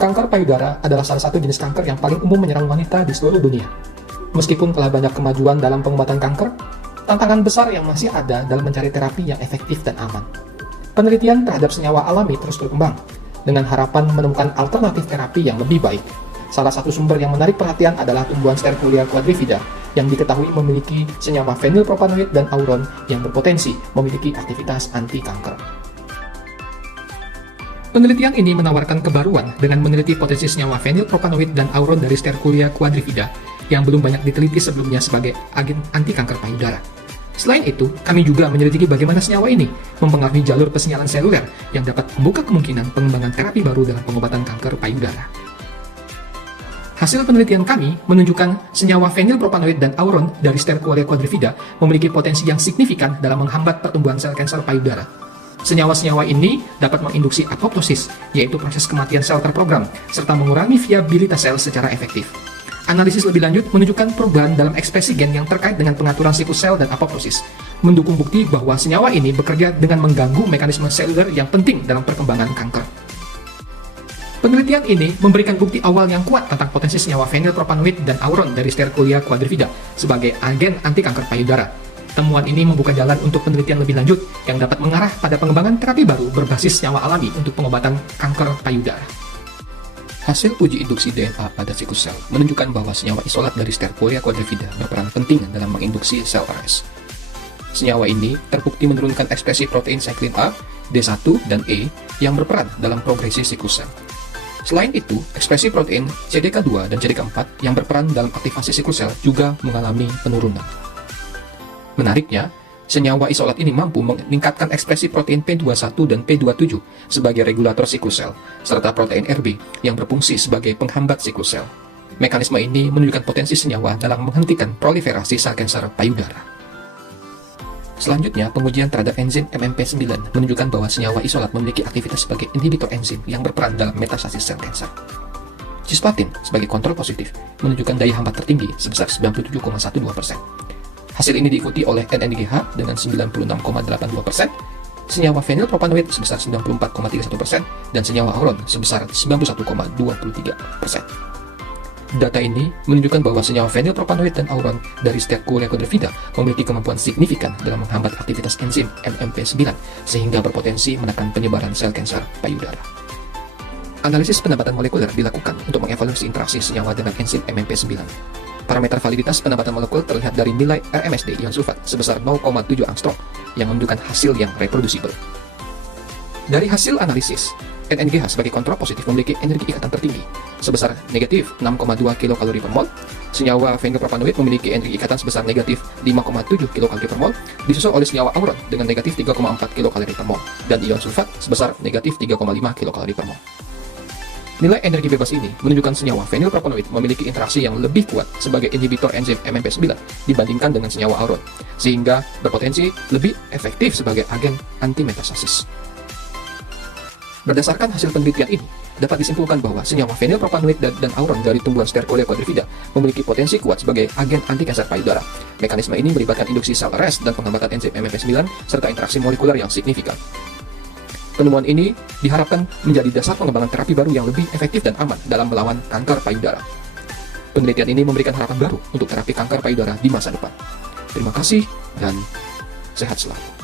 Kanker payudara adalah salah satu jenis kanker yang paling umum menyerang wanita di seluruh dunia. Meskipun telah banyak kemajuan dalam pengobatan kanker, tantangan besar yang masih ada dalam mencari terapi yang efektif dan aman. Penelitian terhadap senyawa alami terus berkembang, dengan harapan menemukan alternatif terapi yang lebih baik. Salah satu sumber yang menarik perhatian adalah tumbuhan Sterculia quadrifida, yang diketahui memiliki senyawa fenilpropanoid dan auron yang berpotensi memiliki aktivitas anti-kanker. Penelitian ini menawarkan kebaruan dengan meneliti potensi senyawa fenilpropanoid dan auron dari Sterculia quadrifida yang belum banyak diteliti sebelumnya sebagai agen anti-kanker payudara. Selain itu, kami juga menyelidiki bagaimana senyawa ini mempengaruhi jalur pesinyalan seluler yang dapat membuka kemungkinan pengembangan terapi baru dalam pengobatan kanker payudara. Hasil penelitian kami menunjukkan senyawa fenilpropanoid dan auron dari Sterculia quadrifida memiliki potensi yang signifikan dalam menghambat pertumbuhan sel kanker payudara. Senyawa-senyawa ini dapat menginduksi apoptosis, yaitu proses kematian sel terprogram, serta mengurangi viabilitas sel secara efektif. Analisis lebih lanjut menunjukkan perubahan dalam ekspresi gen yang terkait dengan pengaturan siklus sel dan apoptosis, mendukung bukti bahwa senyawa ini bekerja dengan mengganggu mekanisme seluler yang penting dalam perkembangan kanker. Penelitian ini memberikan bukti awal yang kuat tentang potensi senyawa fenilpropanoid dan auron dari Sterculia quadrifida sebagai agen anti-kanker payudara. Temuan ini membuka jalan untuk penelitian lebih lanjut yang dapat mengarah pada pengembangan terapi baru berbasis senyawa alami untuk pengobatan kanker payudara. Hasil uji induksi DNA pada siklus sel menunjukkan bahwa senyawa isolat dari Sterculia quadrifida berperan penting dalam menginduksi sel arrest. Senyawa ini terbukti menurunkan ekspresi protein cyclin A, D1, dan E yang berperan dalam progresi siklus sel. Selain itu, ekspresi protein CDK2 dan CDK4 yang berperan dalam aktivasi siklus sel juga mengalami penurunan. Menariknya, senyawa isolat ini mampu meningkatkan ekspresi protein P21 dan P27 sebagai regulator siklus sel, serta protein Rb yang berfungsi sebagai penghambat siklus sel. Mekanisme ini menunjukkan potensi senyawa dalam menghentikan proliferasi sel kanker payudara. Selanjutnya, pengujian terhadap enzim MMP9 menunjukkan bahwa senyawa isolat memiliki aktivitas sebagai inhibitor enzim yang berperan dalam metastasis sel kanker. Cisplatin sebagai kontrol positif menunjukkan daya hambat tertinggi sebesar 97,12%. Hasil ini diikuti oleh NNGH dengan 96,82%, senyawa fenilpropanoid sebesar 94,31%, dan senyawa auron sebesar 91,23%. Data ini menunjukkan bahwa senyawa fenilpropanoid dan auron dari Sterculia quadrifida memiliki kemampuan signifikan dalam menghambat aktivitas enzim MMP9 sehingga berpotensi menekan penyebaran sel kanker payudara. Analisis penambatan molekuler dilakukan untuk mengevaluasi interaksi senyawa dengan enzim MMP9. Parameter validitas penambatan molekul terlihat dari nilai RMSD ion sulfat sebesar 0,7 angstrom yang menunjukkan hasil yang reproducible. Dari hasil analisis, NNGH sebagai kontrol positif memiliki energi ikatan tertinggi sebesar negatif 6,2 kilokalori per mol, senyawa fenilpropanoid memiliki energi ikatan sebesar negatif 5,7 kilokalori per mol, disusul oleh senyawa auron dengan negatif 3,4 kilokalori per mol, dan ion sulfat sebesar negatif 3,5 kilokalori per mol. Nilai energi bebas ini menunjukkan senyawa fenilpropanoid memiliki interaksi yang lebih kuat sebagai inhibitor enzim MMP9 dibandingkan dengan senyawa auron, sehingga berpotensi lebih efektif sebagai agen anti-metastasis. Berdasarkan hasil penelitian ini, dapat disimpulkan bahwa senyawa fenilpropanoid dan auron dari tumbuhan Sterculia quadrifida memiliki potensi kuat sebagai agen anti-kanker payudara. Mekanisme ini melibatkan induksi sel arrest dan penghambatan enzim MMP9 serta interaksi molekuler yang signifikan. Penemuan ini diharapkan menjadi dasar pengembangan terapi baru yang lebih efektif dan aman dalam melawan kanker payudara. Penelitian ini memberikan harapan baru untuk terapi kanker payudara di masa depan. Terima kasih dan sehat selalu.